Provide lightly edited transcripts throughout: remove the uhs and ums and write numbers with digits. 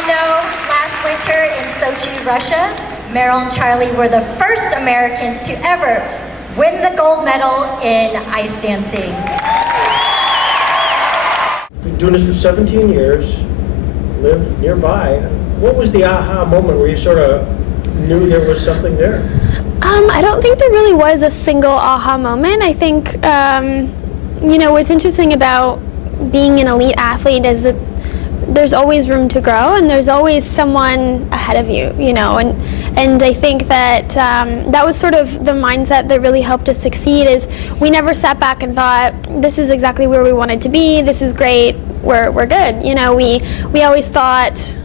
all know, last winter in Sochi, Russia, Meryl and Charlie were the first Americans to ever win the gold medal in ice dancing. You've been doing this for 17 years, lived nearby. What was the aha moment where you sort of knew there was something there? I don't think there really was a single aha moment. I think, what's interesting about being an elite athlete is that there's always room to grow and there's always someone ahead of you, and I think that that was sort of the mindset that really helped us succeed. Is we never sat back and thought, this is exactly where we wanted to be, this is great, we're good. We always thought,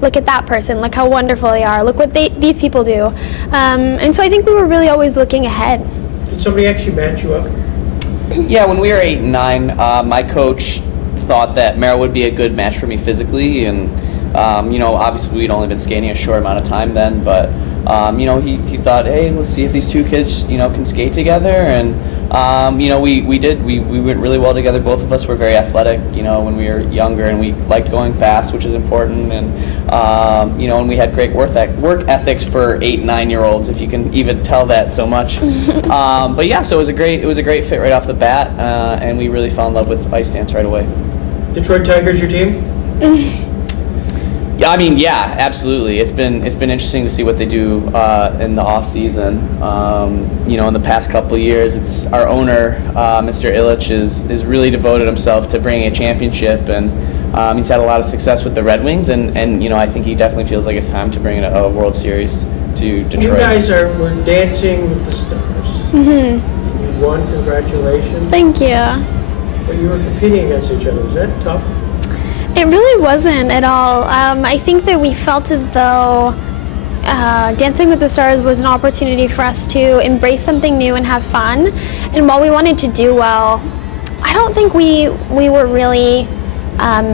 look at that person, look how wonderful they are, look what these people do. And so I think we were really always looking ahead. Did somebody actually match you up? Yeah, when we were 8 and 9, my coach thought that Meryl would be a good match for me physically, and obviously we'd only been skating a short amount of time then, but he thought, hey, let's see if these two kids can skate together, and we did. We went really well together. Both of us were very athletic, when we were younger, and we liked going fast, which is important, and and we had great work ethics for 8 and 9-year-olds, if you can even tell that so much. But yeah, so it was a great fit right off the bat, and we really fell in love with ice dance right away. Detroit Tigers, your team? Yeah, absolutely. It's been interesting to see what they do in the off season. In the past couple of years, it's our owner, Mr. Illich, is really devoted himself to bringing a championship, and he's had a lot of success with the Red Wings, and I think he definitely feels like it's time to bring a World Series to Detroit. You guys were dancing with the stars. Mm-hmm. You won. Congratulations. Thank you. But you were competing against each other. Was that tough? It really wasn't at all. I think that we felt as though Dancing with the Stars was an opportunity for us to embrace something new and have fun. And while we wanted to do well, I don't think we were really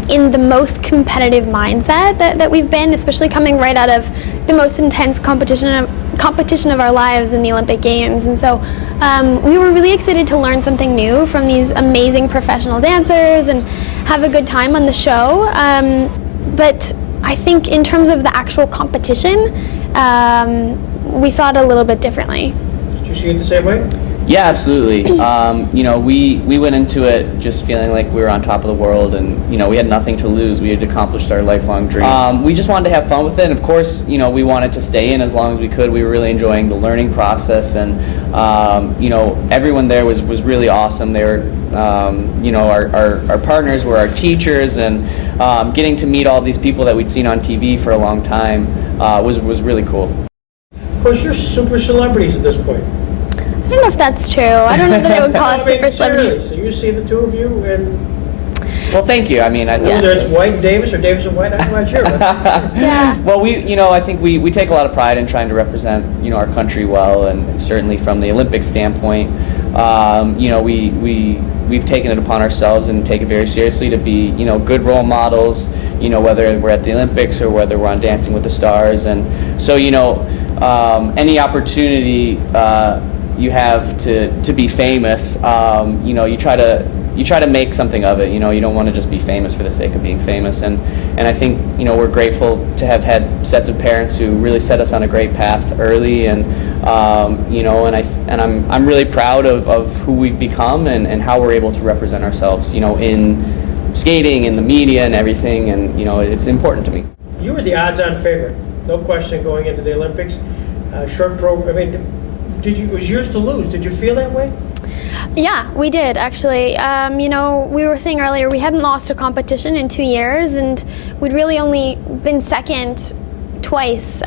in the most competitive mindset that we've been, especially coming right out of the most intense competition of our lives in the Olympic Games. And so we were really excited to learn something new from these amazing professional dancers and have a good time on the show. But I think in terms of the actual competition, we saw it a little bit differently. Did you see it the same way? Yeah, absolutely. We went into it just feeling like we were on top of the world, and we had nothing to lose. We had accomplished our lifelong dream. We just wanted to have fun with it, and of course, we wanted to stay in as long as we could. We were really enjoying the learning process, and everyone there was really awesome. They were, our partners were our teachers, and getting to meet all these people that we'd seen on TV for a long time was really cool. Of course, you're super celebrities at this point. I don't know if that's true. I don't know that I would call us super celebrities. So you see the two of you, and well, thank you. I mean, whether it's White and Davis or Davis and White, I'm not sure. Yeah. Well, I think we take a lot of pride in trying to represent, our country well, and certainly from the Olympic standpoint, we've taken it upon ourselves and take it very seriously to be, good role models, whether we're at the Olympics or whether we're on Dancing with the Stars, and so, any opportunity you have to be famous, you try to make something of it. You don't want to just be famous for the sake of being famous, and I think we're grateful to have had sets of parents who really set us on a great path early, and I'm really proud of who we've become and how we're able to represent ourselves, in skating, in the media, and everything, and it's important to me. You were the odds-on favorite, no question, going into the Olympics. Short program. I mean, it was yours to lose. Did you feel that way? Yeah, we did actually. We were saying earlier we hadn't lost a competition in 2 years, and we'd really only been second twice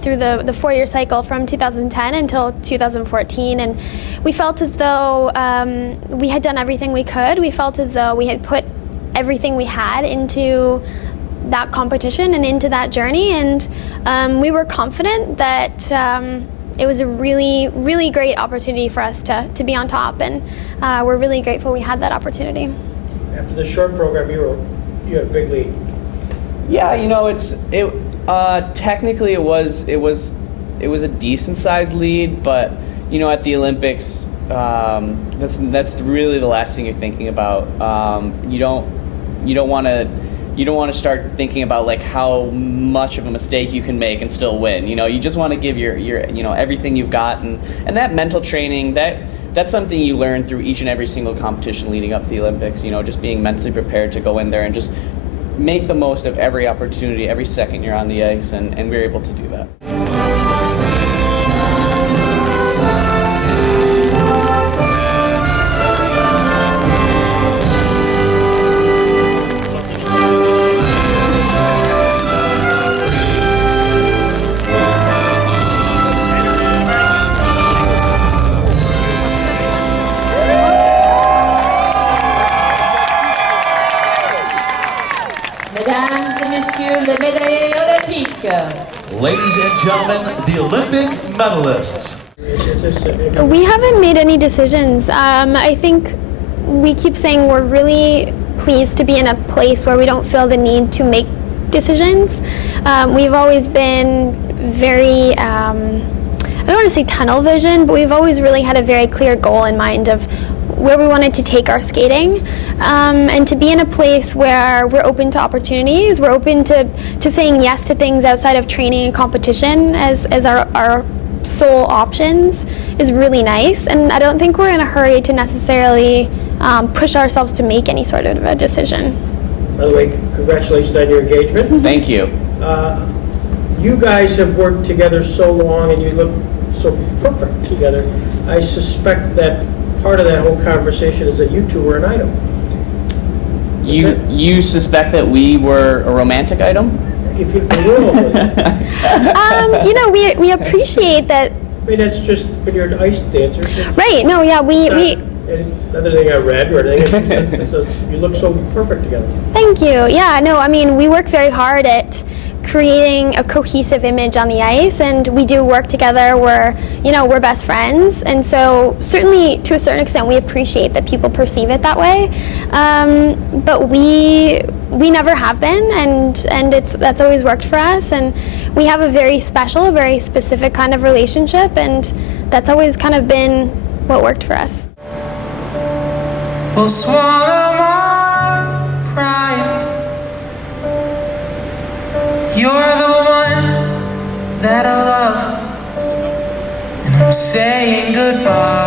through the 4-year cycle from 2010 until 2014, and we felt as though we had done everything we could. We felt as though we had put everything we had into that competition and into that journey, and we were confident that it was a really, really great opportunity for us to be on top, and we're really grateful we had that opportunity. After the short program, you had a big lead. Yeah, technically it was a decent sized lead, but at the Olympics, that's really the last thing you're thinking about. You don't want to you don't want to start thinking about like how much of a mistake you can make and still win. You know, you just want to give your everything you've got, and that mental training, that's something you learn through each and every single competition leading up to the Olympics. You know, just being mentally prepared to go in there and just make the most of every opportunity, every second you're on the ice, and we're able to do that. Mesdames et messieurs les médaillés olympiques. Ladies and gentlemen, the Olympic medalists. We haven't made any decisions. I think we keep saying we're really pleased to be in a place where we don't feel the need to make decisions. We've always been very, I don't want to say tunnel vision, but we've always really had a very clear goal in mind of where we wanted to take our skating, and to be in a place where we're open to opportunities, we're open to saying yes to things outside of training and competition as our sole options is really nice. And I don't think we're in a hurry to necessarily push ourselves to make any sort of a decision. By the way, congratulations on your engagement. Thank you. You guys have worked together so long and you look so perfect together. I suspect that part of that whole conversation is that you two were an item. You suspect that we were a romantic item? If you will. You know, we appreciate that. I mean, that's just when you're an ice dancer. Right. No. Yeah. We. Another thing I read or anything, so you look so perfect together. Thank you. Yeah. No. I mean, we work very hard at creating a cohesive image on the ice, and we do work together. We're best friends, and so certainly to a certain extent we appreciate that people perceive it that way. But we never have been, and that's always worked for us, and we have a very special, very specific kind of relationship, and that's always kind of been what worked for us. We'll swallow my pride. You're the one that I love, and I'm saying goodbye.